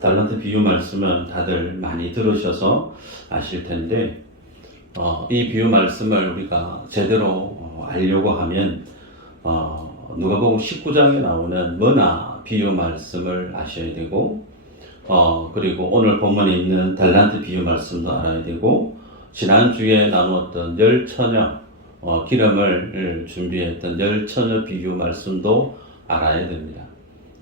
달란트 비유 말씀은 다들 많이 들으셔서 아실 텐데, 이 비유 말씀을 우리가 제대로 알려고 하면 누가복음 19장에 나오는 머나 비유 말씀을 아셔야 되고, 그리고 오늘 본문에 있는 달란트 비유 말씀도 알아야 되고, 지난주에 나누었던 열처녀 기름을 준비했던 열처녀 비유 말씀도 알아야 됩니다.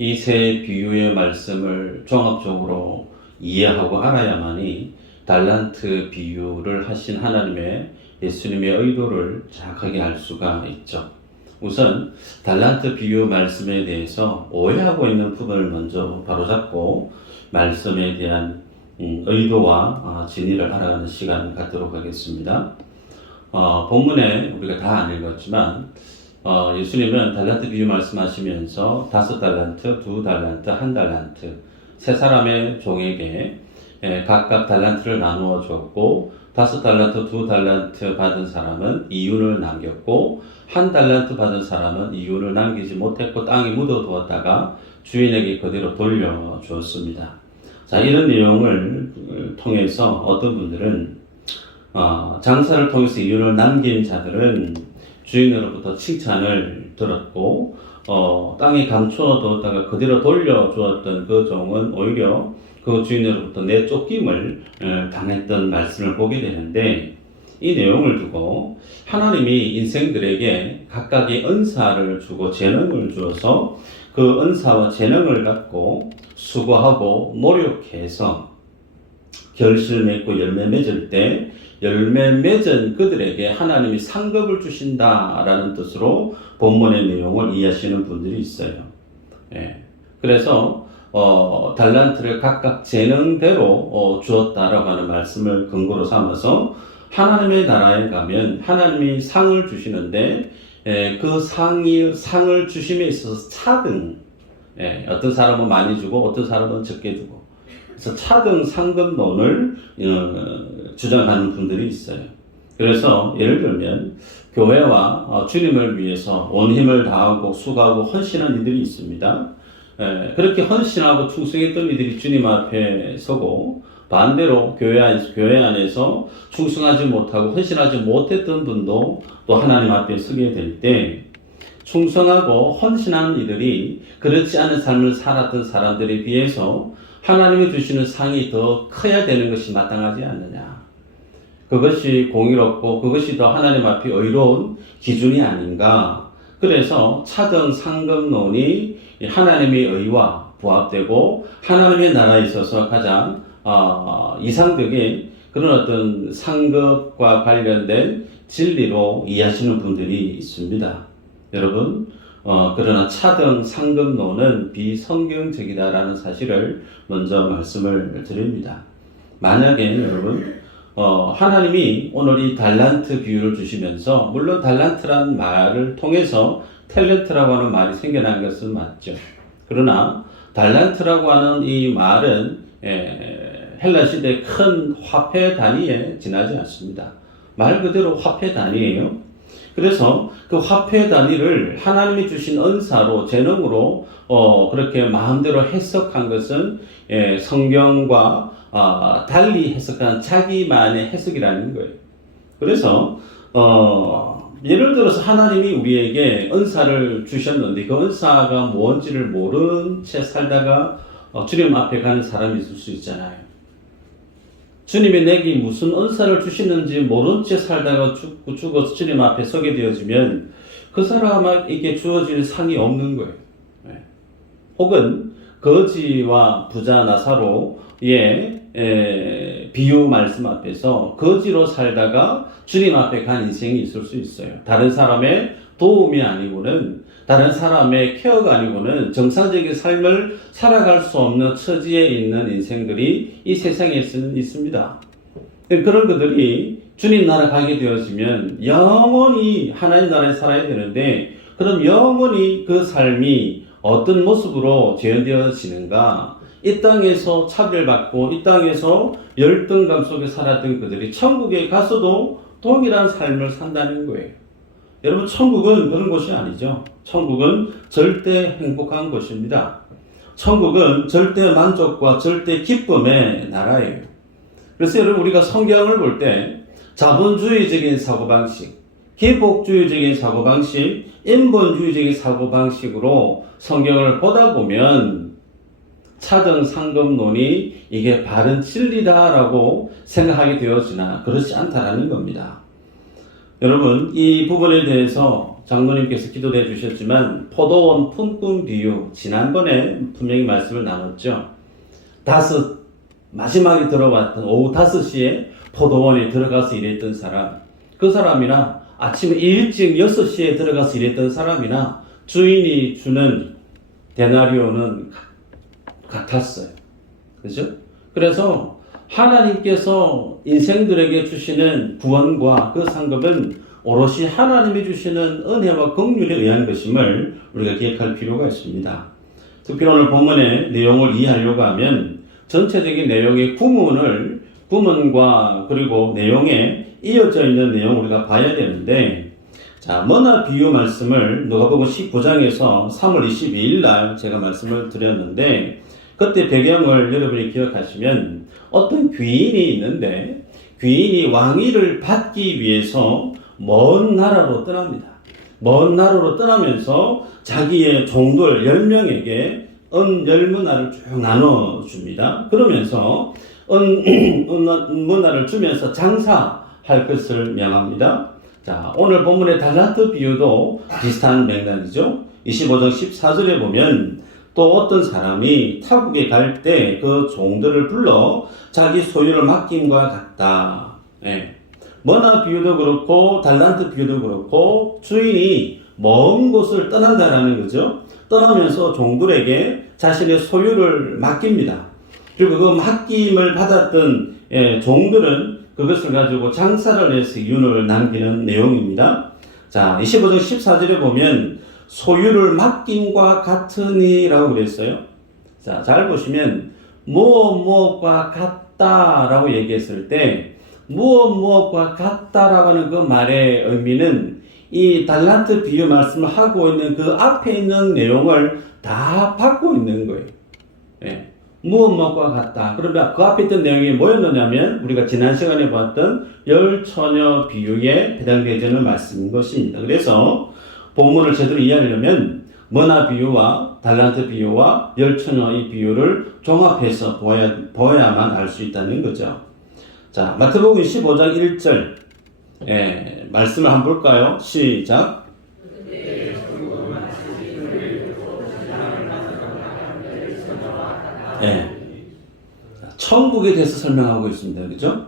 이 세 비유의 말씀을 종합적으로 이해하고 알아야만이 달란트 비유를 하신 하나님의 예수님의 의도를 정확하게 알 수가 있죠. 우선 달란트 비유 말씀에 대해서 오해하고 있는 부분을 먼저 바로잡고 말씀에 대한 의도와 진리를 알아가는 시간 갖도록 하겠습니다. 본문에 우리가 다 안 읽었지만 예수님은 달란트 비유 말씀하시면서 5달란트, 2달란트, 1달란트 세 사람의 종에게 각각 달란트를 나누어 줬고 5달란트, 2달란트 받은 사람은 이윤을 남겼고 1달란트 받은 사람은 이윤을 남기지 못했고 땅에 묻어두었다가 주인에게 그대로 돌려주었습니다. 자, 이런 내용을 통해서 어떤 분들은 장사를 통해서 이윤을 남긴 자들은 주인으로부터 칭찬을 들었고 땅에 감춰두었다가 그대로 돌려주었던 그 종은 오히려 그 주인으로부터 내쫓김을 당했던 말씀을 보게 되는데, 이 내용을 두고 하나님이 인생들에게 각각의 은사를 주고 재능을 주어서 그 은사와 재능을 갖고 수고하고 노력해서 결실 맺고 열매 맺을 때 열매 맺은 그들에게 하나님이 상급을 주신다라는 뜻으로 본문의 내용을 이해하시는 분들이 있어요. 그래서 달란트를 각각 재능대로 주었다라고 하는 말씀을 근거로 삼아서 하나님의 나라에 가면 하나님이 상을 주시는데 그 상을 주심에 있어서 차등, 어떤 사람은 많이 주고 어떤 사람은 적게 주고, 그래서 차등 상급론을 주장하는 분들이 있어요. 그래서 예를 들면 교회와 주님을 위해서 온 힘을 다하고 수고하고 헌신한 이들이 있습니다. 그렇게 헌신하고 충성했던 이들이 주님 앞에 서고, 반대로 교회 안에서 충성하지 못하고 헌신하지 못했던 분도 또 하나님 앞에 서게 될 때, 충성하고 헌신한 이들이 그렇지 않은 삶을 살았던 사람들에 비해서 하나님이 주시는 상이 더 커야 되는 것이 마땅하지 않느냐. 그것이 공의롭고 그것이 더 하나님 앞에 의로운 기준이 아닌가. 그래서 차등 상급론이 하나님의 의와 부합되고 하나님의 나라에 있어서 가장 이상적인 그런 어떤 상급과 관련된 진리로 이해하시는 분들이 있습니다. 여러분, 그러나 차등 상급론은 비성경적이다라는 사실을 먼저 말씀을 드립니다. 만약에 여러분, 하나님이 오늘 이 달란트 비유를 주시면서, 물론 달란트란 말을 통해서 탤런트라고 하는 말이 생겨난 것은 맞죠. 그러나 달란트라고 하는 이 말은 헬라 시대 큰 화폐 단위에 지나지 않습니다. 말 그대로 화폐 단위예요. 그래서 그 화폐 단위를 하나님이 주신 은사로, 재능으로 그렇게 마음대로 해석한 것은 성경과 달리 해석한 자기만의 해석이라는 거예요. 그래서 예를 들어서 하나님이 우리에게 은사를 주셨는데 그 은사가 뭔지를 모른 채 살다가 주님 앞에 가는 사람이 있을 수 있잖아요. 주님이 내게 무슨 은사를 주시는지 모른 채 살다가 죽어서 주님 앞에 서게 되어지면 그 사람에게 주어질 상이 없는 거예요. 혹은 거지와 부자 나사로의 비유 말씀 앞에서 거지로 살다가 주님 앞에 간 인생이 있을 수 있어요. 다른 사람의 도움이 아니고는, 다른 사람의 케어가 아니고는 정상적인 삶을 살아갈 수 없는 처지에 있는 인생들이 이 세상에서는 있습니다. 그런 그들이 주님 나라 가게 되어지면 영원히 하나님 나라에 살아야 되는데, 그럼 영원히 그 삶이 어떤 모습으로 재현되어지는가? 이 땅에서 차별받고 이 땅에서 열등감 속에 살았던 그들이 천국에 가서도 동일한 삶을 산다는 거예요. 여러분, 천국은 그런 곳이 아니죠. 천국은 절대 행복한 곳입니다. 천국은 절대 만족과 절대 기쁨의 나라예요. 그래서 여러분 우리가 성경을 볼 때 자본주의적인 사고방식, 기복주의적인 사고방식, 인본주의적인 사고방식으로 성경을 보다 보면 차등상급론이 이게 바른 진리다라고 생각하게 되어지나 그렇지 않다라는 겁니다. 여러분 이 부분에 대해서 장로님께서 기도해 주셨지만 포도원 품꾼 비유 지난번에 분명히 말씀을 나눴죠. 마지막에 들어왔던 오후 5시에 포도원에 들어가서 일했던 사람, 그 사람이나 아침에 일찍 6시에 들어가서 일했던 사람이나 주인이 주는 데나리오는 같았어요. 그죠? 그래서 하나님께서 인생들에게 주시는 구원과 그 상급은 오롯이 하나님이 주시는 은혜와 긍휼에 의한 것임을 우리가 기억할 필요가 있습니다. 특히 오늘 본문의 내용을 이해하려고 하면 전체적인 내용의 구문과 그리고 내용에 이어져 있는 내용 우리가 봐야 되는데, 자, 머나 비유 말씀을 누가복음 19장에서 3월 22일 날 제가 말씀을 드렸는데, 그때 배경을 여러분이 기억하시면 어떤 귀인이 있는데 귀인이 왕위를 받기 위해서 먼 나라로 떠납니다. 먼 나라로 떠나면서 자기의 종들 10명에게 은 10문화를 쭉 나눠줍니다. 그러면서 문화를 주면서 장사할 것을 명합니다. 자, 오늘 본문의 달란트 비유도 비슷한 맥락이죠. 25장 14절에 보면 또 어떤 사람이 타국에 갈 때 그 종들을 불러 자기 소유를 맡김과 같다. 예. 머나 비유도 그렇고 달란트 비유도 그렇고 주인이 먼 곳을 떠난다라는 거죠. 떠나면서 종들에게 자신의 소유를 맡깁니다. 그리고 그 맡김을 받았던 종들은 그것을 가지고 장사를 해서 윤을 남기는 내용입니다. 자, 25장 14절에 보면 소유를 맡김과 같으니라고 그랬어요. 자, 잘 보시면 무엇과 같다라고 얘기했을 때 무엇과 같다라고 하는 그 말의 의미는 이 달란트 비유 말씀을 하고 있는 그 앞에 있는 내용을 다 받고 있는 거예요. 예. 무엇과 같다. 그러면 그 앞에 있던 내용이 뭐였느냐면 우리가 지난 시간에 봤던 열처녀 비유에 해당되는 말씀인 것입니다. 그래서 본문을 제대로 이해하려면 머나 비유와 달란트 비유와 열처녀 이 비유를 종합해서 보아야만 알 수 있다는 거죠. 자, 마태복음 15장 1절 말씀을 한번 볼까요? 시작. 천국에 대해서 설명하고 있습니다. 그죠?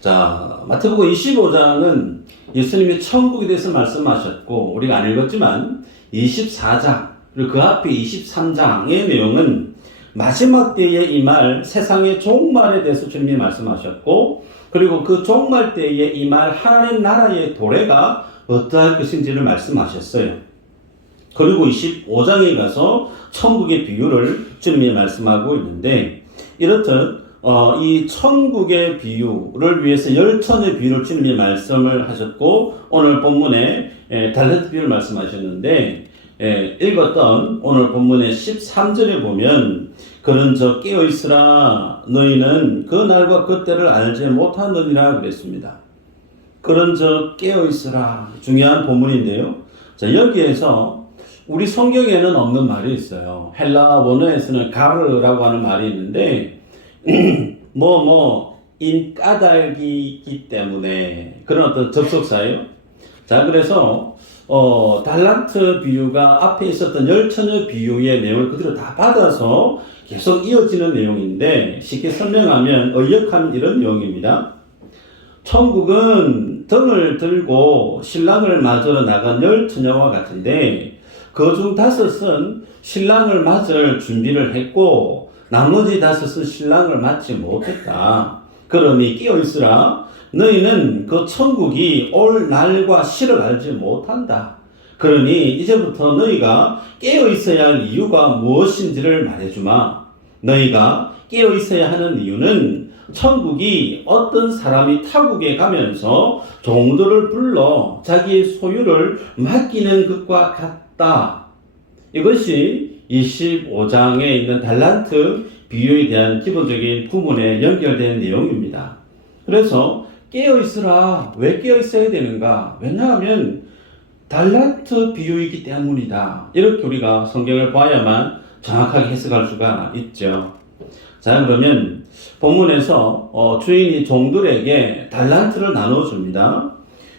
자, 마태복음 25장은 예수님이 천국에 대해서 말씀하셨고, 우리가 안 읽었지만 24장, 그리고 그 앞에 23장의 내용은 마지막 때에 임할 세상의 종말에 대해서 주님이 말씀하셨고, 그리고 그 종말 때에 임할 하나님 나라의 도래가 어떠할 것인지를 말씀하셨어요. 그리고 25장에 가서 천국의 비유를 주님이 말씀하고 있는데, 이렇듯 이 천국의 비유를 위해서 열천의 비유를 주님이 말씀을 하셨고, 오늘 본문에 달란트 비유를 말씀하셨는데, 읽었던 오늘 본문의 13절에 보면 그런즉 깨어있으라 너희는 그 날과 그 때를 알지 못하느니라 그랬습니다. 그런즉 깨어있으라, 중요한 본문인데요. 자, 여기에서 우리 성경에는 없는 말이 있어요. 헬라 원어에서는 가르라고 하는 말이 있는데 인 까닭이기 때문에 그런 어떤 접속사예요. 자, 그래서 달란트 비유가 앞에 있었던 열처녀 비유의 내용을 그대로 다 받아서 계속 이어지는 내용인데, 쉽게 설명하면 의역하면 이런 내용입니다. 천국은 등을 들고 신랑을 맞으러 나간 열처녀와 같은데 그중 5은 신랑을 맞을 준비를 했고 나머지 5은 신랑을 맞지 못했다. 그러니 깨어있으라 너희는 그 천국이 올 날과 시를 알지 못한다. 그러니 이제부터 너희가 깨어있어야 할 이유가 무엇인지를 말해주마. 너희가 깨어있어야 하는 이유는 천국이 어떤 사람이 타국에 가면서 종들을 불러 자기의 소유를 맡기는 것과 같다. 이것이 25장에 있는 달란트 비유에 대한 기본적인 구문에 연결된 내용입니다. 그래서 깨어있으라. 왜 깨어있어야 되는가? 왜냐하면 달란트 비유이기 때문이다. 이렇게 우리가 성경을 봐야만 정확하게 해석할 수가 있죠. 자, 그러면 본문에서 주인이 종들에게 달란트를 나눠줍니다.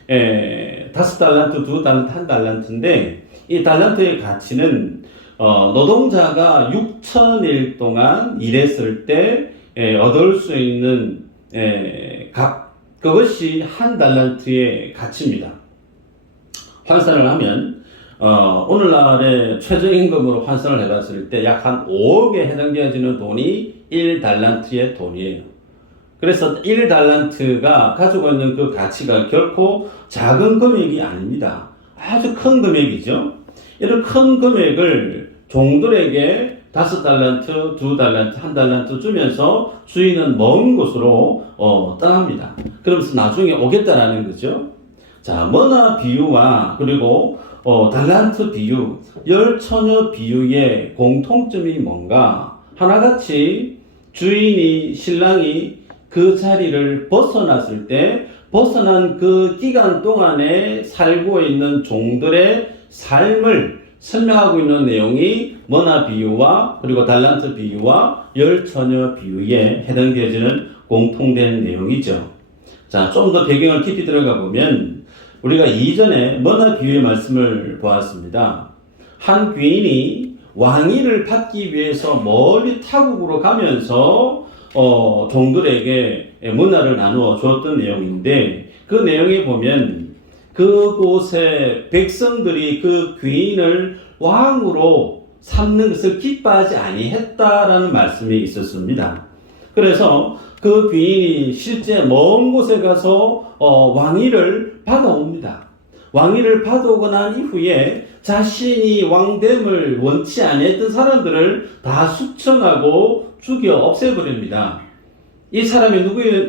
5달란트, 2달란트, 1달란트인데 이 달란트의 가치는 노동자가 6,000일 동안 일했을 때 얻을 수 있는 값, 그것이 1달란트의 가치입니다. 환산을 하면 오늘날의 최저임금으로 환산을 해봤을 때 약 한 5억에 해당되어지는 돈이 1달란트의 돈이에요. 그래서 1달란트가 가지고 있는 그 가치가 결코 작은 금액이 아닙니다. 아주 큰 금액이죠. 이런 큰 금액을 종들에게 5달란트, 2달란트, 1달란트 주면서 주인은 먼 곳으로 떠납니다. 그러면서 나중에 오겠다라는 거죠. 자, 머나 비유와 그리고 달란트 비유, 열처녀 비유의 공통점이 뭔가? 하나같이 주인이, 신랑이 그 자리를 벗어났을 때 벗어난 그 기간 동안에 살고 있는 종들의 삶을 설명하고 있는 내용이 머나 비유와 그리고 달란트 비유와 열처녀 비유에 해당되어지는 공통된 내용이죠. 자, 좀 더 배경을 깊이 들어가 보면 우리가 이전에 머나 비유의 말씀을 보았습니다. 한 귀인이 왕위를 받기 위해서 멀리 타국으로 가면서 종들에게 문화를 나누어 주었던 내용인데 그 내용에 보면 그곳에 백성들이 그 귀인을 왕으로 삼는 것을 기뻐하지 아니했다라는 말씀이 있었습니다. 그래서 그 귀인이 실제 먼 곳에 가서 왕위를 받아옵니다. 왕위를 받아오고 난 이후에 자신이 왕됨을 원치 아니했던 사람들을 다 숙청하고 죽여 없애버립니다. 이 사람이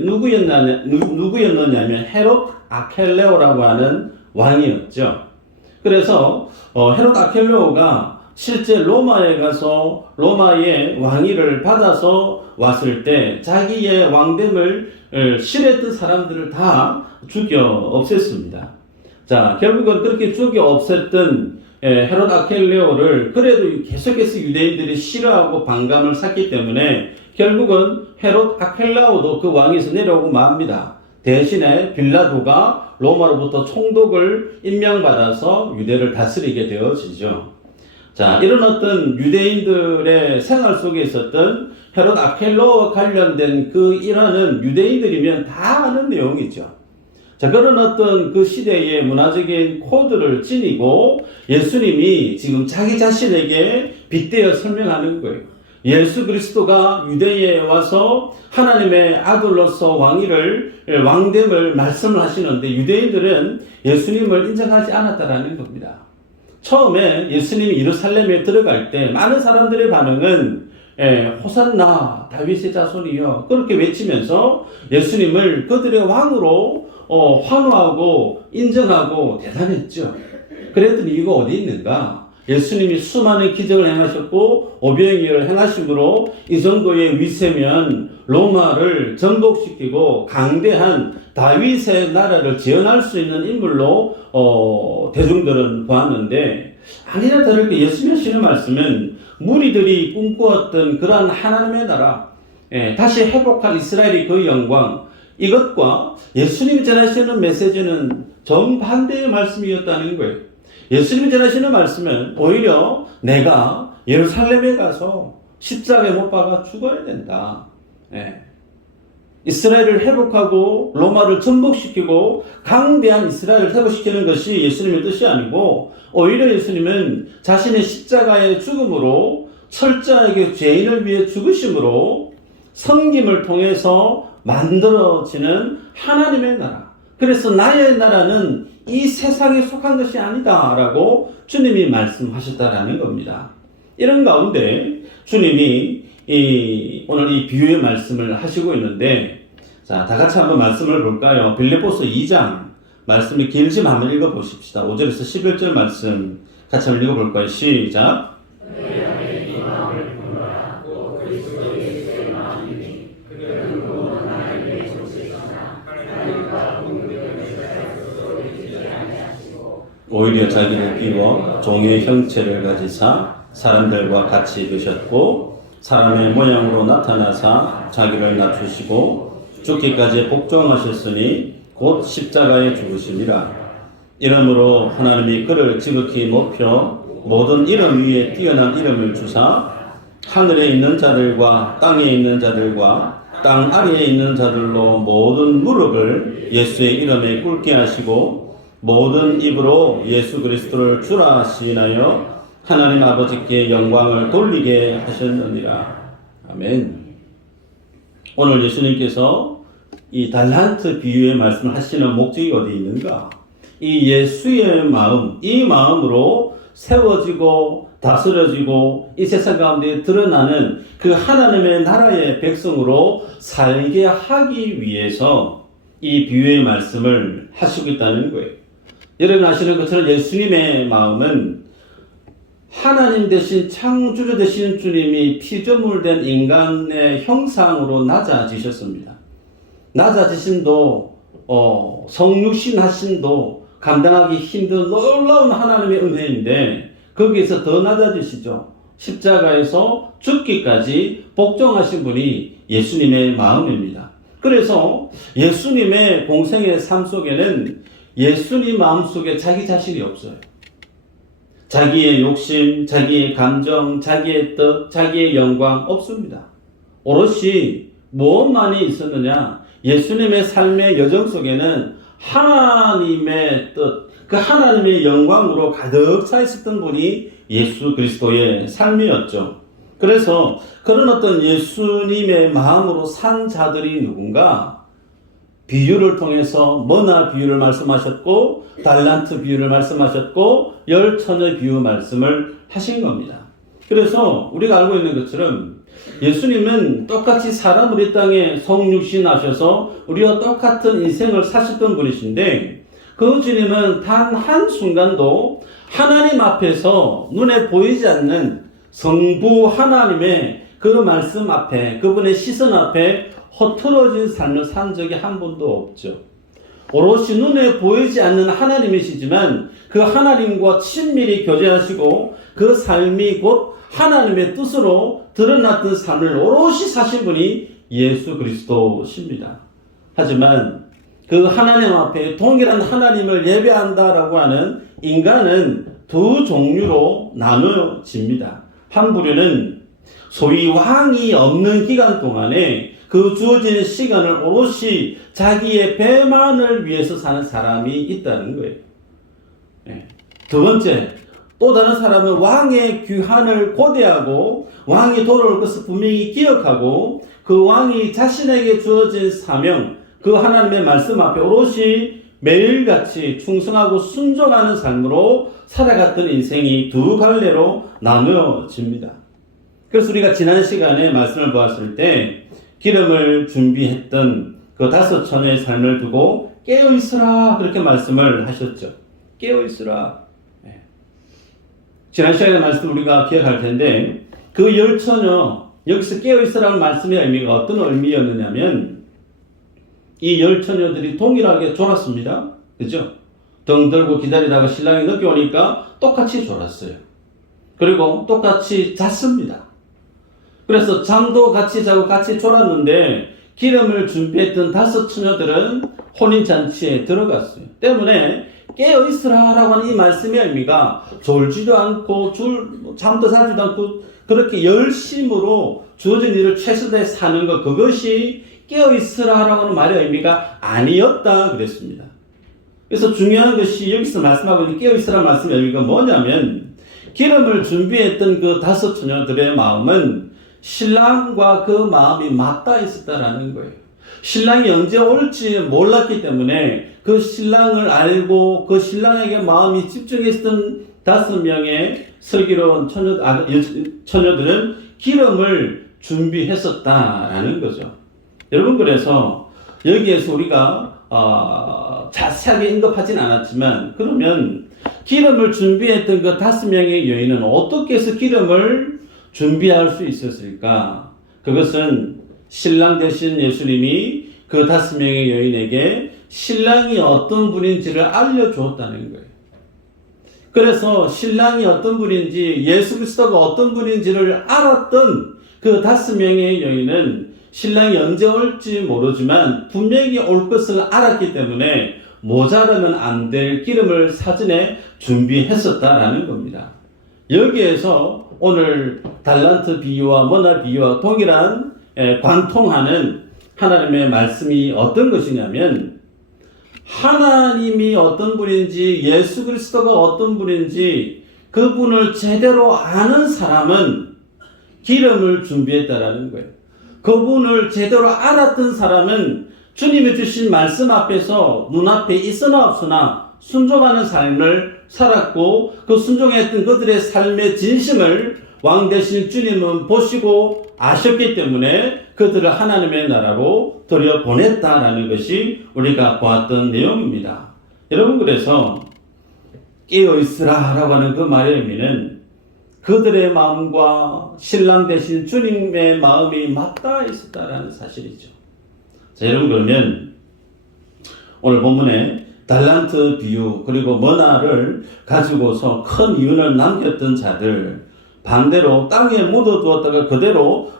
누구였느냐면 헤롯 아켈레오라고 하는 왕이었죠. 그래서 헤롯 아켈레오가 실제 로마에 가서 로마의 왕위를 받아서 왔을 때 자기의 왕됨을 싫어했던 사람들을 다 죽여 없앴습니다. 자, 결국은 그렇게 죽여 없앴던 헤롯 아켈레오를 그래도 계속해서 유대인들이 싫어하고 반감을 샀기 때문에 결국은 헤롯 아켈라오도 그 왕에서 내려오고 맙니다. 대신에 빌라도가 로마로부터 총독을 임명받아서 유대를 다스리게 되어지죠. 자, 이런 어떤 유대인들의 생활 속에 있었던 헤롯 아켈라오와 관련된 그 일화는 유대인들이면 다 아는 내용이죠. 자, 그런 어떤 그 시대의 문화적인 코드를 지니고 예수님이 지금 자기 자신에게 빗대어 설명하는 거예요. 예수 그리스도가 유대에 와서 하나님의 아들로서 왕됨을 말씀을 하시는데 유대인들은 예수님을 인정하지 않았다라는 겁니다. 처음에 예수님이 예루살렘에 들어갈 때 많은 사람들의 반응은 호산나 다윗의 자손이여 그렇게 외치면서 예수님을 그들의 왕으로 환호하고 인정하고 대단했죠. 그랬던 이유가 어디 있는가? 예수님이 수많은 기적을 행하셨고 오병이어를 행하심으로 이 정도의 위세면 로마를 정복시키고 강대한 다윗의 나라를 재현할 수 있는 인물로 대중들은 보았는데 아니나 다를까 예수님 하시는 말씀은 무리들이 꿈꾸었던 그러한 하나님의 나라 다시 회복한 이스라엘의 그 영광 이것과 예수님이 전하시는 메시지는 정반대의 말씀이었다는 거예요. 예수님이 전하시는 말씀은 오히려 내가 예루살렘에 가서 십자가에 못 박아 죽어야 된다. 이스라엘을 회복하고 로마를 전복시키고 강대한 이스라엘을 회복시키는 것이 예수님의 뜻이 아니고 오히려 예수님은 자신의 십자가의 죽음으로 철저하게 죄인을 위해 죽으심으로 섬김을 통해서 만들어지는 하나님의 나라. 그래서 나의 나라는 이 세상에 속한 것이 아니다 라고 주님이 말씀하셨다라는 겁니다. 이런 가운데 주님이 오늘 이 비유의 말씀을 하시고 있는데 자, 다 같이 한번 말씀을 볼까요? 빌립보서 2장 말씀이 길지만 한번 읽어보십시다. 5절에서 11절 말씀 같이 한번 읽어볼까요? 시작. 오히려 자기를 비워 종의 형체를 가지사 사람들과 같이 계셨고 사람의 모양으로 나타나사 자기를 낮추시고 죽기까지 복종하셨으니 곧 십자가에 죽으심이라. 이러므로 하나님이 그를 지극히 높여 모든 이름 위에 뛰어난 이름을 주사 하늘에 있는 자들과 땅에 있는 자들과 땅 아래에 있는 자들로 모든 무릎을 예수의 이름에 꿇게 하시고 모든 입으로 예수 그리스도를 주라 시인하여 하나님 아버지께 영광을 돌리게 하셨느니라. 아멘. 오늘 예수님께서 이 달란트 비유의 말씀을 하시는 목적이 어디 있는가? 이 예수의 마음, 이 마음으로 세워지고 다스려지고 이 세상 가운데 드러나는 그 하나님의 나라의 백성으로 살게 하기 위해서 이 비유의 말씀을 하시고 있다는 거예요. 여러분 아시는 것처럼 예수님의 마음은 하나님 대신 창조주 되신 주님이 피조물된 인간의 형상으로 낮아지셨습니다. 낮아지신도 성육신 하신도 감당하기 힘든 놀라운 하나님의 은혜인데 거기에서 더 낮아지시죠. 십자가에서 죽기까지 복종하신 분이 예수님의 마음입니다. 그래서 예수님의 공생의 삶 속에는 예수님 마음속에 자기 자신이 없어요. 자기의 욕심, 자기의 감정, 자기의 뜻, 자기의 영광 없습니다. 오롯이 무엇만이 있었느냐? 예수님의 삶의 여정 속에는 하나님의 뜻, 그 하나님의 영광으로 가득 차 있었던 분이 예수 그리스도의 삶이었죠. 그래서 그런 어떤 예수님의 마음으로 산 자들이 누군가? 비유를 통해서 머나 비유를 말씀하셨고 달란트 비유를 말씀하셨고 열처녀 비유 말씀을 하신 겁니다. 그래서 우리가 알고 있는 것처럼 예수님은 똑같이 사람으로 이 땅에 성육신 하셔서 우리와 똑같은 인생을 사셨던 분이신데 그 주님은 단 한순간도 하나님 앞에서 눈에 보이지 않는 성부 하나님의 그 말씀 앞에 그분의 시선 앞에 허투루진 삶을 산 적이 한 번도 없죠. 오롯이 눈에 보이지 않는 하나님이시지만 그 하나님과 친밀히 교제하시고 그 삶이 곧 하나님의 뜻으로 드러났던 삶을 오롯이 사신 분이 예수 그리스도십니다. 하지만 그 하나님 앞에 동일한 하나님을 예배한다라고 하는 인간은 두 종류로 나누어집니다. 한 부류는 소위 왕이 없는 기간 동안에 그 주어지는 시간을 오롯이 자기의 배만을 위해서 사는 사람이 있다는 거예요. 두 번째, 또 다른 사람은 왕의 귀환을 고대하고 왕이 돌아올 것을 분명히 기억하고 그 왕이 자신에게 주어진 사명, 그 하나님의 말씀 앞에 오롯이 매일같이 충성하고 순종하는 삶으로 살아갔던 인생이 두 갈래로 나누어집니다. 그래서 우리가 지난 시간에 말씀을 보았을 때 기름을 준비했던 그 다섯 처녀의 삶을 두고 깨어있으라 그렇게 말씀을 하셨죠. 깨어있으라. 지난 시간의 말씀 우리가 기억할 텐데 그 열 처녀 여기서 깨어있으라는 말씀의 의미가 어떤 의미였느냐면 이 열 처녀들이 동일하게 졸았습니다. 그죠? 등 들고 기다리다가 신랑이 늦게 오니까 똑같이 졸았어요. 그리고 똑같이 잤습니다. 그래서 잠도 같이 자고 같이 졸았는데 기름을 준비했던 다섯 처녀들은 혼인잔치에 들어갔어요. 때문에 깨어있으라라고 하는 이 말씀의 의미가 졸지도 않고 잠도 자지도 않고 그렇게 열심으로 주어진 일을 최선을 사는 것, 그것이 깨어있으라라고 하는 말의 의미가 아니었다 그랬습니다. 그래서 중요한 것이 여기서 말씀하고 있는 깨어있으라는 말씀의 의미가 뭐냐면 기름을 준비했던 그 다섯 처녀들의 마음은 신랑과 그 마음이 맞닿아 있었다라는 거예요. 신랑이 언제 올지 몰랐기 때문에 그 신랑을 알고 그 신랑에게 마음이 집중했던 5명의 슬기로운 처녀들은 기름을 준비했었다라는 거죠. 여러분, 그래서 여기에서 우리가 자세하게 언급하진 않았지만 그러면 기름을 준비했던 그 5명의 여인은 어떻게 해서 기름을 준비할 수 있었을까? 그것은 신랑 되신 예수님이 그 5명의 여인에게 신랑이 어떤 분인지를 알려주었다는 거예요. 그래서 신랑이 어떤 분인지 예수 그리스도가 어떤 분인지를 알았던 그 5명의 여인은 신랑이 언제 올지 모르지만 분명히 올 것을 알았기 때문에 모자라면 안 될 기름을 사전에 준비했었다라는 겁니다. 여기에서 오늘 달란트 비유와 머나 비유와 동일한 관통하는 하나님의 말씀이 어떤 것이냐면, 하나님이 어떤 분인지 예수 그리스도가 어떤 분인지 그분을 제대로 아는 사람은 기름을 준비했다라는 거예요. 그분을 제대로 알았던 사람은 주님이 주신 말씀 앞에서 눈앞에 있으나 없으나 순종하는 삶을 살았고, 그 순종했던 그들의 삶의 진심을 왕 되신 주님은 보시고 아셨기 때문에 그들을 하나님의 나라로 들여보냈다라는 것이 우리가 보았던 내용입니다. 여러분, 그래서 깨어있으라 라고 하는 그 말의 의미는 그들의 마음과 신랑 되신 주님의 마음이 맞닿아 있었다라는 사실이죠. 자, 여러분, 그러면 오늘 본문에 달란트 비유 그리고 머나를 가지고서 큰 이윤을 남겼던 자들, 반대로 땅에 묻어두었다가 그대로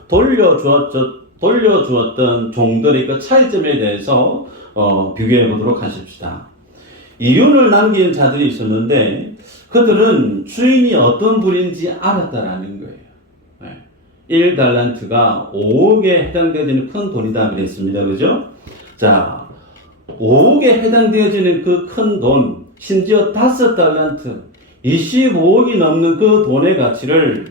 돌려주었던 종들의 그 차이점에 대해서 비교해 보도록 하십시다. 이윤을 남긴 자들이 있었는데 그들은 주인이 어떤 분인지 알았다라는 거예요. 1달란트가 5억에 해당되어지는 큰 돈이다 그랬습니다. 그죠? 자, 5억에 해당되어지는 그 큰 돈, 심지어 5달란트, 25억이 넘는 그 돈의 가치를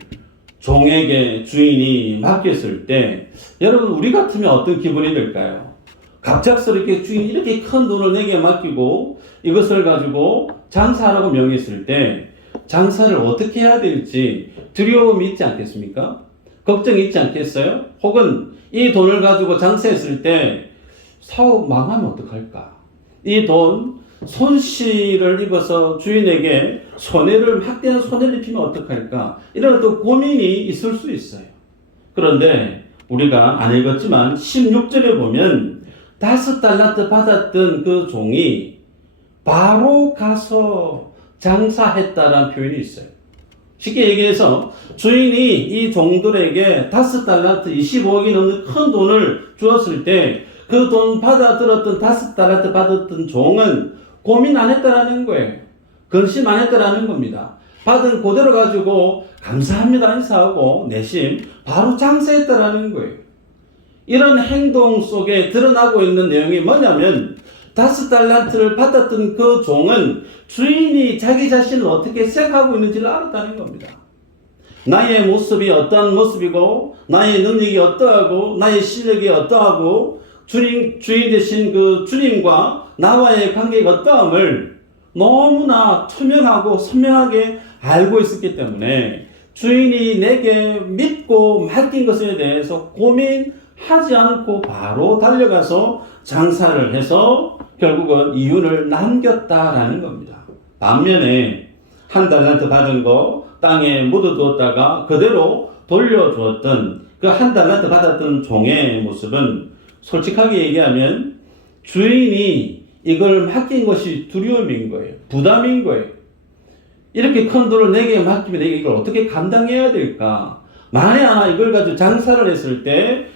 종에게 주인이 맡겼을 때, 여러분, 우리 같으면 어떤 기분이 들까요? 갑작스럽게 주인이 이렇게 큰 돈을 내게 맡기고 이것을 가지고 장사하라고 명했을 때 장사를 어떻게 해야 될지 두려움이 있지 않겠습니까? 걱정이 있지 않겠어요? 혹은 이 돈을 가지고 장사했을 때 사업 망하면 어떡할까? 이 돈 손실을 입어서 주인에게 막대한 손해를 입히면 어떡할까? 이런 또 고민이 있을 수 있어요. 그런데 우리가 안 읽었지만 16절에 보면 5달란트 받았던 그 종이 바로 가서 장사했다라는 표현이 있어요. 쉽게 얘기해서 주인이 이 종들에게 5달란트 25억이 넘는 큰 돈을 주었을 때 그 돈 받아들었던 5달란트 받았던 종은 고민 안 했다라는 거예요. 근심 안 했다라는 겁니다. 받은 그대로 가지고 감사합니다 인사하고 내심 바로 장사했다라는 거예요. 이런 행동 속에 드러나고 있는 내용이 뭐냐면 5달란트를 받았던 그 종은 주인이 자기 자신을 어떻게 생각하고 있는지를 알았다는 겁니다. 나의 모습이 어떠한 모습이고 나의 능력이 어떠하고 나의 실력이 어떠하고 주인 되신 그 주님과 나와의 관계가 어떠함을 너무나 투명하고 선명하게 알고 있었기 때문에 주인이 내게 믿고 맡긴 것에 대해서 고민하지 않고 바로 달려가서 장사를 해서 결국은 이윤을 남겼다라는 겁니다. 반면에 1달란트 받은 거 땅에 묻어두었다가 그대로 돌려주었던 그 1달란트 받았던 종의 모습은 솔직하게 얘기하면 주인이 이걸 맡긴 것이 두려움인 거예요. 부담인 거예요. 이렇게 큰 돈을 내게 맡기면 내가 이걸 어떻게 감당해야 될까? 만에 하나 이걸 가지고 장사를 했을 때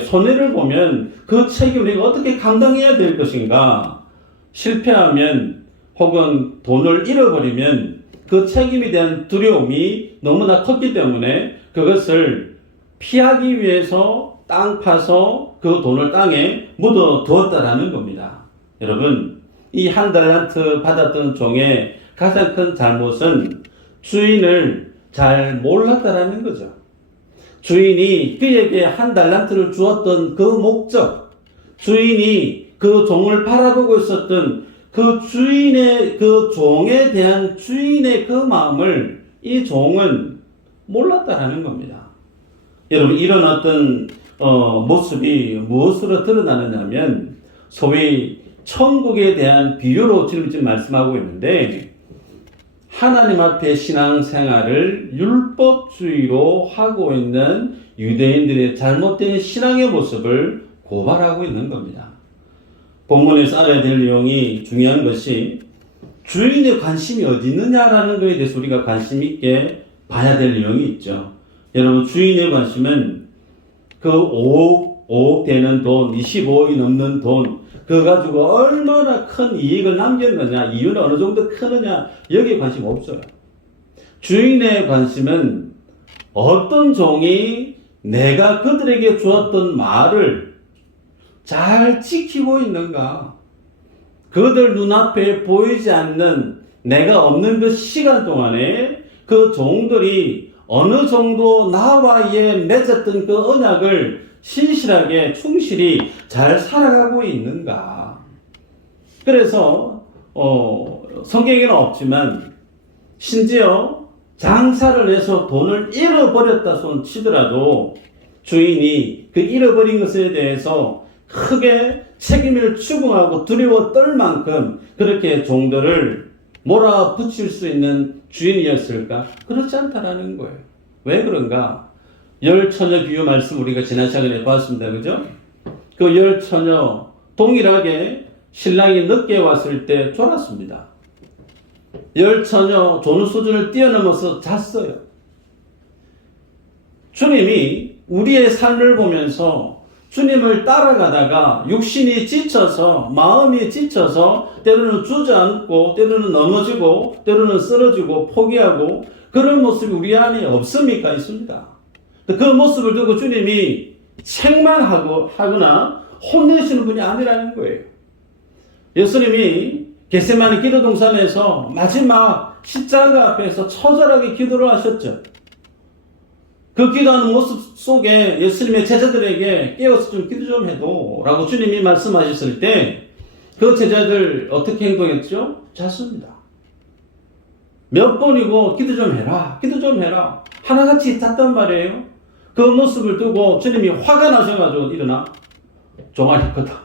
손해를 보면 그 책임을 내가 어떻게 감당해야 될 것인가? 실패하면 혹은 돈을 잃어버리면 그 책임에 대한 두려움이 너무나 컸기 때문에 그것을 피하기 위해서 땅 파서 그 돈을 땅에 묻어 두었다라는 겁니다. 여러분, 이 1달란트 받았던 종의 가장 큰 잘못은 주인을 잘 몰랐다라는 거죠. 주인이 그에게 1달란트를 주었던 그 목적, 주인이 그 종을 바라보고 있었던 그 주인의 그 종에 대한 주인의 그 마음을 이 종은 몰랐다라는 겁니다. 여러분, 이런 어떤 모습이 무엇으로 드러나느냐면 소위 천국에 대한 비유로 지금 말씀하고 있는데, 하나님 앞에 신앙생활을 율법주의로 하고 있는 유대인들의 잘못된 신앙의 모습을 고발하고 있는 겁니다. 본문에서 알아야 될 내용이 중요한 것이 주인의 관심이 어디 있느냐라는 것에 대해서 우리가 관심 있게 봐야 될 내용이 있죠. 여러분, 주인의 관심은 그 5억 되는 돈, 25억이 넘는 돈, 그거 가지고 얼마나 큰 이익을 남겼느냐, 이윤이 어느 정도 크느냐, 여기에 관심 없어요. 주인의 관심은 어떤 종이 내가 그들에게 주었던 말을 잘 지키고 있는가, 그들 눈앞에 보이지 않는 내가 없는 그 시간 동안에 그 종들이 어느 정도 나와의 맺었던 그 언약을 신실하게 충실히 잘 살아가고 있는가. 그래서 성경에는 없지만 심지어 장사를 해서 돈을 잃어버렸다 손 치더라도 주인이 그 잃어버린 것에 대해서 크게 책임을 추궁하고 두려워 떨 만큼 그렇게 종들을 몰아붙일 수 있는 주인이었을까? 그렇지 않다라는 거예요. 왜 그런가? 열 처녀 비유 말씀 우리가 지난 시간에 봤습니다. 그죠? 그 열 처녀 동일하게 신랑이 늦게 왔을 때 졸았습니다. 열 처녀 조는 수준을 뛰어넘어서 잤어요. 주님이 우리의 삶을 보면서 주님을 따라가다가 육신이 지쳐서, 마음이 지쳐서 때로는 주저앉고 때로는 넘어지고 때로는 쓰러지고 포기하고 그런 모습이 우리 안에 없습니까? 있습니다. 그 모습을 두고 주님이 책망하거나 혼내시는 분이 아니라는 거예요. 예수님이 겟세마네 기도 동산에서 마지막 십자가 앞에서 처절하게 기도를 하셨죠. 그 기도하는 모습 속에 예수님의 제자들에게 깨워서 좀 기도 좀 해도 라고 주님이 말씀하셨을 때 그 제자들 어떻게 행동했죠? 잤습니다. 몇 번이고 기도 좀 해라, 기도 좀 해라, 하나같이 잤단 말이에요. 그 모습을 두고 주님이 화가 나셔가지고 일어나 종아리 걷다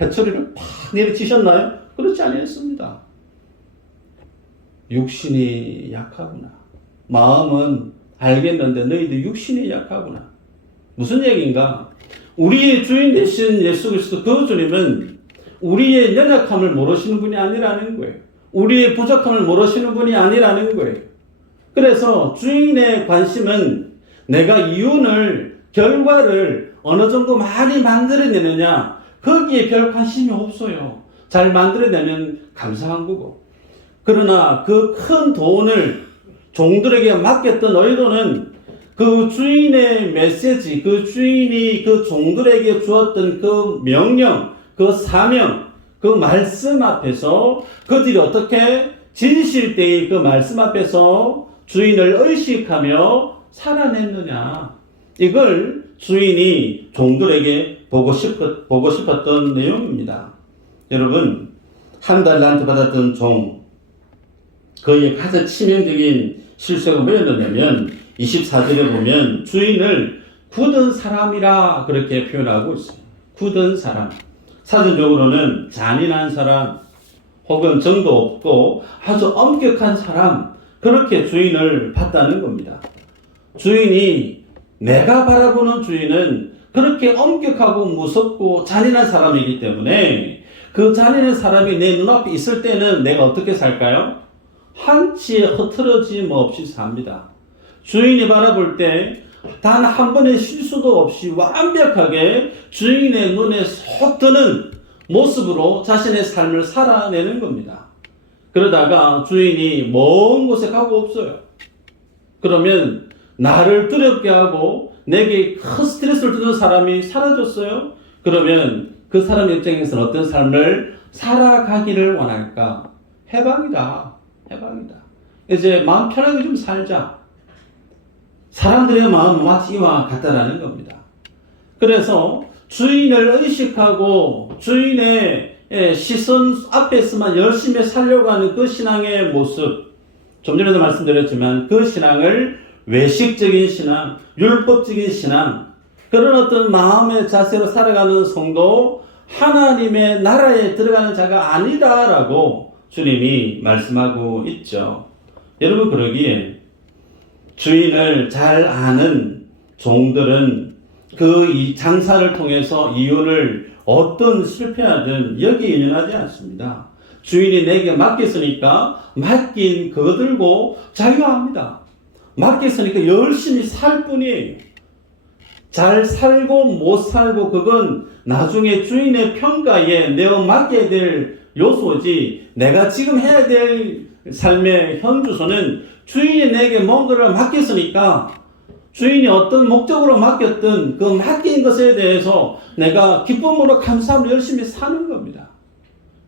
회초리를 팍 내리치셨나요? 그렇지 않았습니다. 육신이 약하구나, 마음은 알겠는데 너희들 육신이 약하구나. 무슨 얘기인가? 우리의 주인 되신 예수 그리스도 그 주님은 우리의 연약함을 모르시는 분이 아니라는 거예요. 우리의 부족함을 모르시는 분이 아니라는 거예요. 그래서 주인의 관심은 내가 이윤을, 결과를 어느 정도 많이 만들어내느냐, 거기에 별 관심이 없어요. 잘 만들어내면 감사한 거고. 그러나 그 큰 돈을 종들에게 맡겼던 의도는 그 주인의 메시지, 그 주인이 그 종들에게 주었던 그 명령, 그 사명, 그 말씀 앞에서 그들이 어떻게 진실되이 그 말씀 앞에서 주인을 의식하며 살아냈느냐, 이걸 주인이 종들에게 보고 싶었던 내용입니다. 여러분, 한 달란트 받았던 종, 그의 가장 치명적인 실수가 뭐였냐면 24절에 보면 주인을 굳은 사람이라 그렇게 표현하고 있어요. 굳은 사람. 사전적으로는 잔인한 사람 혹은 정도 없고 아주 엄격한 사람, 그렇게 주인을 봤다는 겁니다. 주인이, 내가 바라보는 주인은 그렇게 엄격하고 무섭고 잔인한 사람이기 때문에 그 잔인한 사람이 내 눈앞에 있을 때는 내가 어떻게 살까요? 한치의 흐트러짐 없이 삽니다. 주인이 바라볼 때 단 한 번의 실수도 없이 완벽하게 주인의 눈에 쏙 드는 모습으로 자신의 삶을 살아내는 겁니다. 그러다가 주인이 먼 곳에 가고 없어요. 그러면 나를 두렵게 하고 내게 큰 스트레스를 주는 사람이 사라졌어요. 그러면 그 사람 입장에서는 어떤 삶을 살아가기를 원할까? 해방이다. 해방이다. 이제 마음 편하게 좀 살자. 사람들의 마음은 마치 이와 같다라는 겁니다. 그래서 주인을 의식하고 주인의 시선 앞에서만 열심히 살려고 하는 그 신앙의 모습, 좀 전에도 말씀드렸지만 그 신앙을 외식적인 신앙, 율법적인 신앙, 그런 어떤 마음의 자세로 살아가는 성도, 하나님의 나라에 들어가는 자가 아니다라고 주님이 말씀하고 있죠. 여러분, 그러기에 주인을 잘 아는 종들은 그 이 장사를 통해서 이윤을 어떤 실패하든 여기에 연연하지 않습니다. 주인이 내게 맡겼으니까 맡긴 그거 들고 자유합니다. 맡겼으니까 열심히 살 뿐이에요. 잘 살고 못 살고 그건 나중에 주인의 평가에 내가 맡겨야 될 요소지, 내가 지금 해야 될 삶의 현주소는 주인이 내게 뭔가를 맡겼으니까 주인이 어떤 목적으로 맡겼든 그 맡긴 것에 대해서 내가 기쁨으로 감사함으로 열심히 사는 겁니다.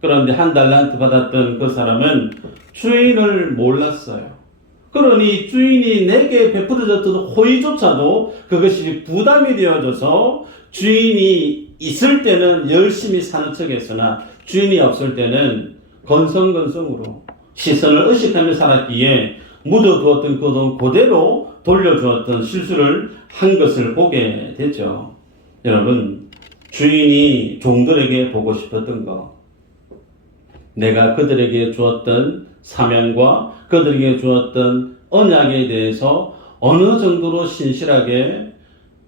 그런데 한 달란트 받았던 그 사람은 주인을 몰랐어요. 그러니 주인이 내게 베풀어줬던 호의조차도 그것이 부담이 되어져서 주인이 있을 때는 열심히 사는 척했으나 주인이 없을 때는 건성건성으로 시선을 의식하며 살았기에 묻어두었던 그 돈 그대로 돌려주었던 실수를 한 것을 보게 되죠. 여러분, 주인이 종들에게 보고 싶었던 것, 내가 그들에게 주었던 사명과 그들에게 주었던 언약에 대해서 어느 정도로 신실하게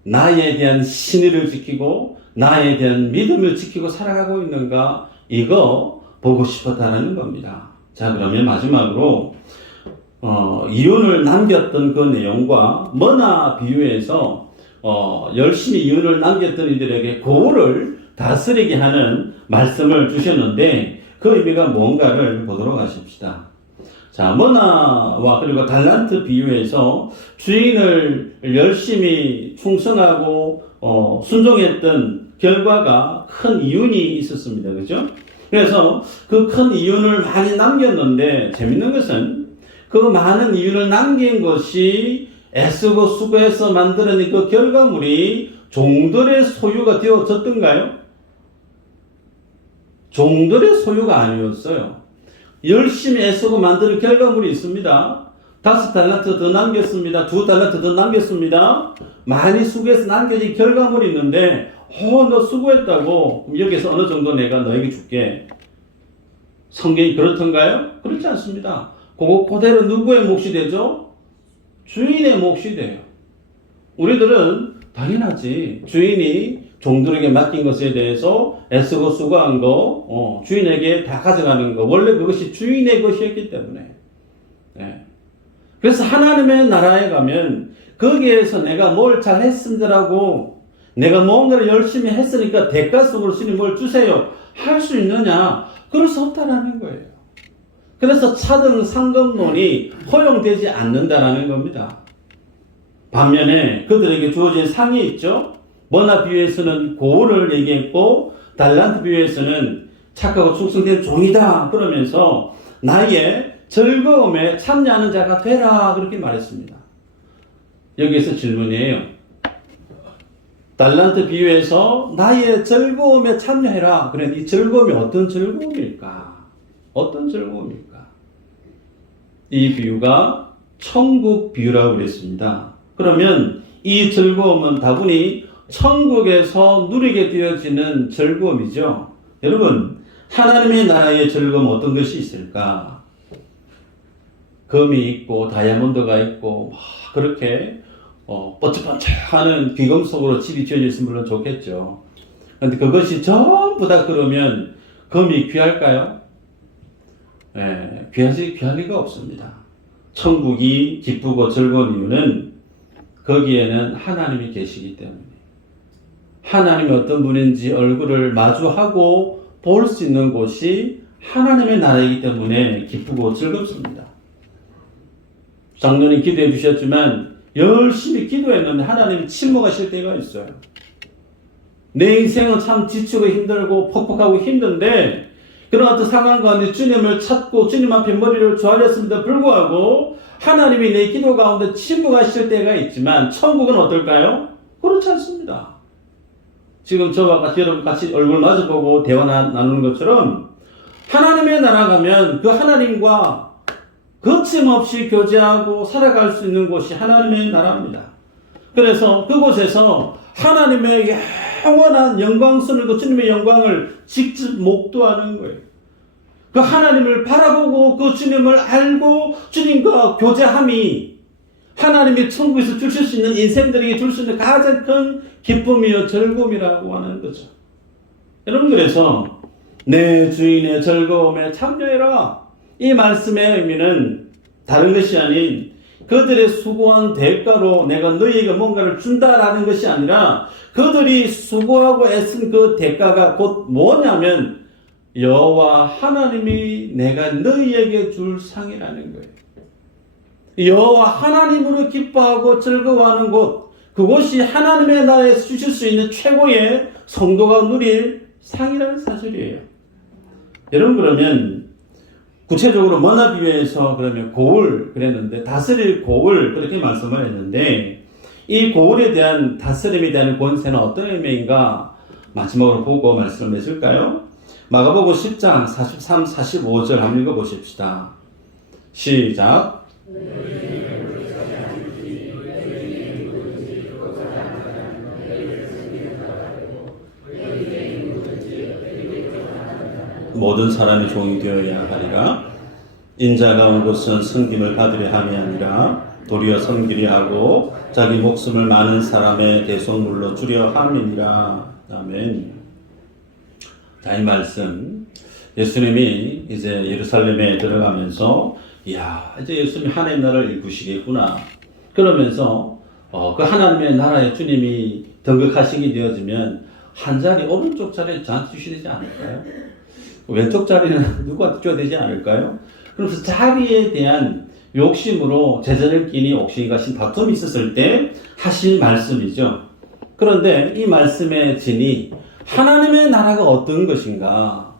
나에 대한 신의를 지키고 나에 대한 믿음을 지키고 살아가고 있는가, 이거 보고 싶었다는 겁니다. 자, 그러면 마지막으로 이윤을 남겼던 그 내용과 머나 비유에서 열심히 이윤을 남겼던 이들에게 고울을 다스리게 하는 말씀을 주셨는데 그 의미가 뭔가를 보도록 하십시다. 자, 머나와 그리고 달란트 비유에서 주인을 열심히 충성하고 순종했던 결과가 큰 이윤이 있었습니다. 그죠? 그래서 그 큰 이윤을 많이 남겼는데 재밌는 것은 그 많은 이윤을 남긴 것이 애쓰고 수고해서 만들어낸 그 결과물이 종들의 소유가 되어졌던가요? 종들의 소유가 아니었어요. 열심히 애쓰고 만드는 결과물이 있습니다. 5달란트 더 남겼습니다. 2달란트 더 남겼습니다. 많이 수고해서 남겨진 결과물이 있는데 너 수고했다고 그럼 여기서 어느 정도 내가 너에게 줄게. 성경이 그렇던가요? 그렇지 않습니다. 그대로 누구의 몫이 되죠? 주인의 몫이 돼요. 우리들은 당연하지. 주인이 종들에게 맡긴 것에 대해서 애쓰고 수고한 거, 주인에게 다 가져가는 거, 원래 그것이 주인의 것이었기 때문에. 네. 그래서 하나님의 나라에 가면 거기에서 내가 뭘 잘했습니다라고 내가 뭔가를 열심히 했으니까 대가성으로 주님 뭘 주세요 할 수 있느냐? 그럴 수 없다라는 거예요. 그래서 차등 상금론이 허용되지 않는다라는 겁니다. 반면에 그들에게 주어진 상이 있죠. 머나 비유에서는 고울을 얘기했고 달란트 비유에서는 착하고 충성된 종이다 그러면서 나의 즐거움에 참여하는 자가 되라 그렇게 말했습니다. 여기에서 질문이에요. 달란트 비유에서 나의 즐거움에 참여해라. 그런데 이 즐거움이 어떤 즐거움일까? 어떤 즐거움일까? 이 비유가 천국 비유라고 그랬습니다. 그러면 이 즐거움은 다분히 천국에서 누리게 되어지는 즐거움이죠. 여러분, 하나님의 나라의 즐거움 어떤 것이 있을까? 금이 있고 다이아몬드가 있고 그렇게 번쩍번쩍하는 귀금속으로 집이 지어져 있으면 물론 좋겠죠. 그런데 그것이 전부 다 그러면 금이 귀할까요? 네, 귀할 리가 없습니다. 천국이 기쁘고 즐거운 이유는 거기에는 하나님이 계시기 때문에 하나님이 어떤 분인지 얼굴을 마주하고 볼 수 있는 곳이 하나님의 나라이기 때문에 기쁘고 즐겁습니다. 장로님 기도해 주셨지만 열심히 기도했는데 하나님이 침묵하실 때가 있어요. 내 인생은 참 지치고 힘들고 퍽퍽하고 힘든데 그런 어떤 상황 가운데 주님을 찾고 주님 앞에 머리를 조아렸음에도 불구하고 하나님이 내 기도 가운데 침묵하실 때가 있지만 천국은 어떨까요? 그렇지 않습니다. 지금 저와 같이 여러분 같이 얼굴 마주보고 대화 나누는 것처럼 하나님의 나라 가면 그 하나님과 거침없이 교제하고 살아갈 수 있는 곳이 하나님의 나라입니다. 그래서 그곳에서 하나님의 영원한 영광스러운 그 주님의 영광을 직접 목도하는 거예요. 그 하나님을 바라보고 그 주님을 알고 주님과 교제함이 하나님이 천국에서 주실 수 있는 인생들에게 줄 수 있는 가장 큰 기쁨이요 즐거움이라고 하는 거죠. 여러분, 그래서 내 주인의 즐거움에 참여해라. 이 말씀의 의미는 다른 것이 아닌 그들의 수고한 대가로 내가 너희에게 뭔가를 준다라는 것이 아니라 그들이 수고하고 애쓴 그 대가가 곧 뭐냐면 여호와 하나님이 내가 너희에게 줄 상이라는 거예요. 여호와 하나님으로 기뻐하고 즐거워하는 곳, 그곳이 하나님의 나라에서 주실 수 있는 최고의 성도가 누릴 상이라는 사실이에요. 여러분, 그러면 구체적으로 뭐나 비유해서 그러면 고을 그랬는데, 다스릴 고을 그렇게 말씀을 했는데, 이 고을에 대한 다스림에 대한 권세는 어떤 의미인가 마지막으로 보고 말씀을 맺을까요? 마가복음 10장 43, 45절 한번 읽어보십시다. 시작. 모든 사람이 종이 되어야 하리라. 인자가 온 것은 섬김을 받으려 함이 아니라 도리어 섬기려 하고 자기 목숨을 많은 사람의 대속물로 주려 함이니라. 아멘. 자, 이 말씀, 예수님이 이제 예루살렘에 들어가면서 이제 예수님이 하나님 나라를 이루시겠구나 그러면서 그 하나님의 나라에 주님이 등극하시게 되어지면 한 자리 오른쪽 자리에 저한테 주셔야 되지 않을까요? 왼쪽 자리는 누구한테 줘야 되지 않을까요? 그래서 자리에 대한 욕심으로 제자들끼리 옥신이 가신 다툼이 있었을 때 하신 말씀이죠. 그런데 이 말씀의 진이 하나님의 나라가 어떤 것인가?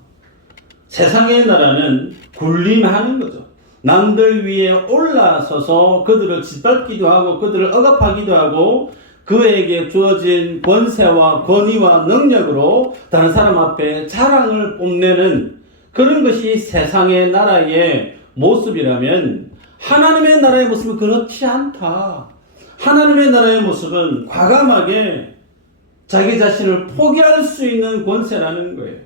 세상의 나라는 군림하는 거죠. 남들 위에 올라서서 그들을 짓밟기도 하고 그들을 억압하기도 하고 그에게 주어진 권세와 권위와 능력으로 다른 사람 앞에 자랑을 뽐내는 그런 것이 세상의 나라의 모습이라면 하나님의 나라의 모습은 그렇지 않다. 하나님의 나라의 모습은 과감하게 자기 자신을 포기할 수 있는 권세라는 거예요.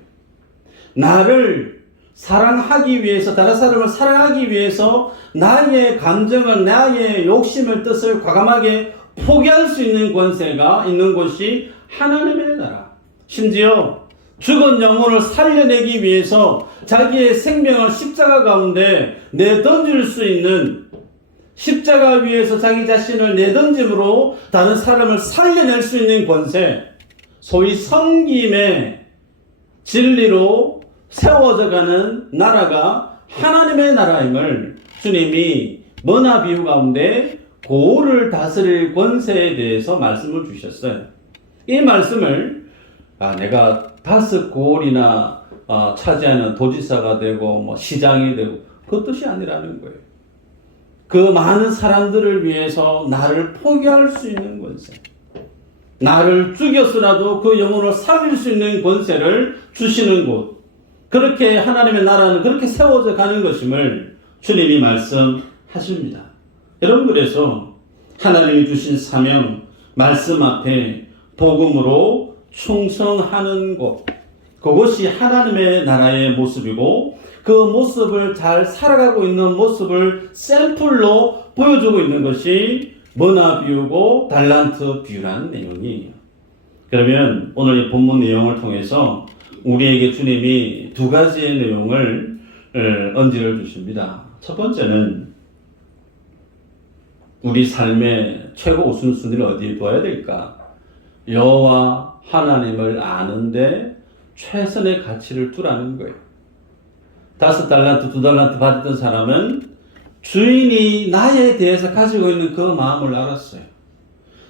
나를 사랑하기 위해서, 다른 사람을 사랑하기 위해서 나의 감정을, 나의 욕심을, 뜻을 과감하게 포기할 수 있는 권세가 있는 곳이 하나님의 나라. 심지어 죽은 영혼을 살려내기 위해서 자기의 생명을 십자가 가운데 내던질 수 있는, 십자가 위에서 자기 자신을 내던짐으로 다른 사람을 살려낼 수 있는 권세, 소위 섬김의 진리로 세워져 가는 나라가 하나님의 나라임을 주님이 머나 비유 가운데 고을을 다스릴 권세에 대해서 말씀을 주셨어요. 이 말씀을 내가 5고을이나 차지하는 도지사가 되고 시장이 되고 그 뜻이 아니라는 거예요. 그 많은 사람들을 위해서 나를 포기할 수 있는 권세, 나를 죽였으라도 그 영혼을 살릴 수 있는 권세를 주시는 곳, 그렇게 하나님의 나라는 그렇게 세워져 가는 것임을 주님이 말씀하십니다. 여러분, 그래서 하나님이 주신 사명, 말씀 앞에 복음으로 충성하는 곳, 그것이 하나님의 나라의 모습이고 그 모습을 잘 살아가고 있는 모습을 샘플로 보여주고 있는 것이 머나 비유고 달란트 비유라는 내용이에요. 그러면 오늘 이 본문 내용을 통해서 우리에게 주님이 2가지의 내용을 언지를 주십니다. 첫 번째는 우리 삶의 최고 우선순위를 어디에 둬야 될까? 여호와 하나님을 아는데 최선의 가치를 두라는 거예요. 5달란트, 2달란트 받았던 사람은 주인이 나에 대해서 가지고 있는 그 마음을 알았어요.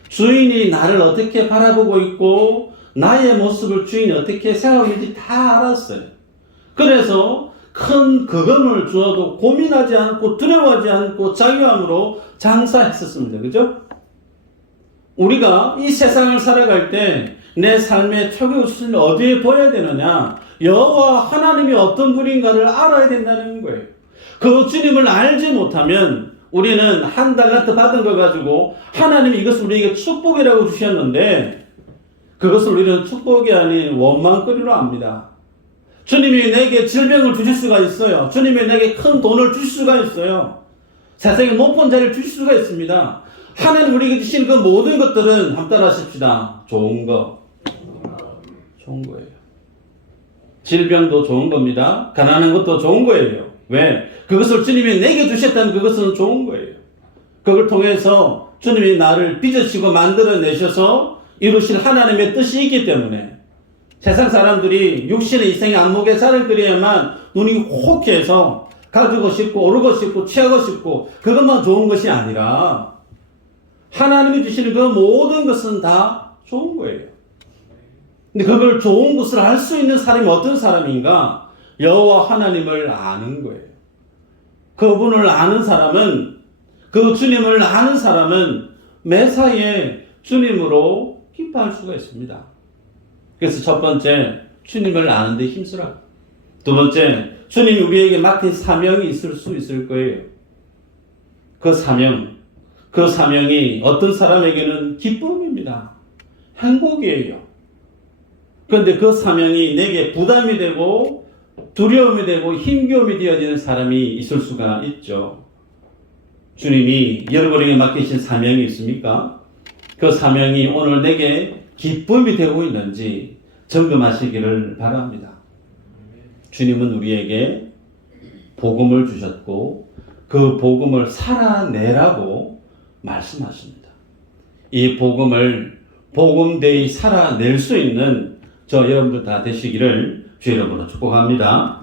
주인이 나를 어떻게 바라보고 있고 나의 모습을 주인이 어떻게 생각하고 있는지 다 알았어요. 그래서 큰 거금을 주어도 고민하지 않고 두려워하지 않고 자유함으로 장사했었습니다. 그죠? 우리가 이 세상을 살아갈 때 내 삶의 최고의 우선을 어디에 둬야 되느냐? 여호와 하나님이 어떤 분인가를 알아야 된다는 거예요. 그 주님을 알지 못하면 우리는 1달란트 받은 거 가지고 하나님이 이것을 우리에게 축복이라고 주셨는데 그것을 우리는 축복이 아닌 원망거리로 압니다. 주님이 내게 질병을 주실 수가 있어요. 주님이 내게 큰 돈을 주실 수가 있어요. 세상에 높은 자리를 주실 수가 있습니다. 하나님 우리에게 주신 그 모든 것들은 한번 따라 하십시다. 좋은 거예요. 질병도 좋은 겁니다. 가난한 것도 좋은 거예요. 왜? 그것을 주님이 내게 주셨다는 그것은 좋은 거예요. 그걸 통해서 주님이 나를 빚으시고 만들어내셔서 이루실 하나님의 뜻이 있기 때문에 세상 사람들이 육신의 이생의 안목에 살을 끓여야만 눈이 혹해서 가지고 싶고 오르고 싶고 취하고 싶고 그것만 좋은 것이 아니라 하나님이 주시는 그 모든 것은 다 좋은 거예요. 근데 그걸 좋은 것을 알 수 있는 사람이 어떤 사람인가? 여호와 하나님을 아는 거예요. 그분을 아는 사람은, 그 주님을 아는 사람은 매사에 주님으로 기뻐할 수가 있습니다. 그래서 첫 번째, 주님을 아는데 힘쓰라. 두 번째, 주님이 우리에게 맡긴 사명이 있을 수 있을 거예요. 그 사명이 어떤 사람에게는 기쁨입니다. 행복이에요. 그런데 그 사명이 내게 부담이 되고 두려움이 되고 힘겨움이 되어지는 사람이 있을 수가 있죠. 주님이 여러분에게 맡기신 사명이 있습니까? 그 사명이 오늘 내게 기쁨이 되고 있는지 점검하시기를 바랍니다. 주님은 우리에게 복음을 주셨고 그 복음을 살아내라고 말씀하십니다. 이 복음을 복음되이 살아낼 수 있는 저 여러분들 다 되시기를 주의 이름으로 축복합니다.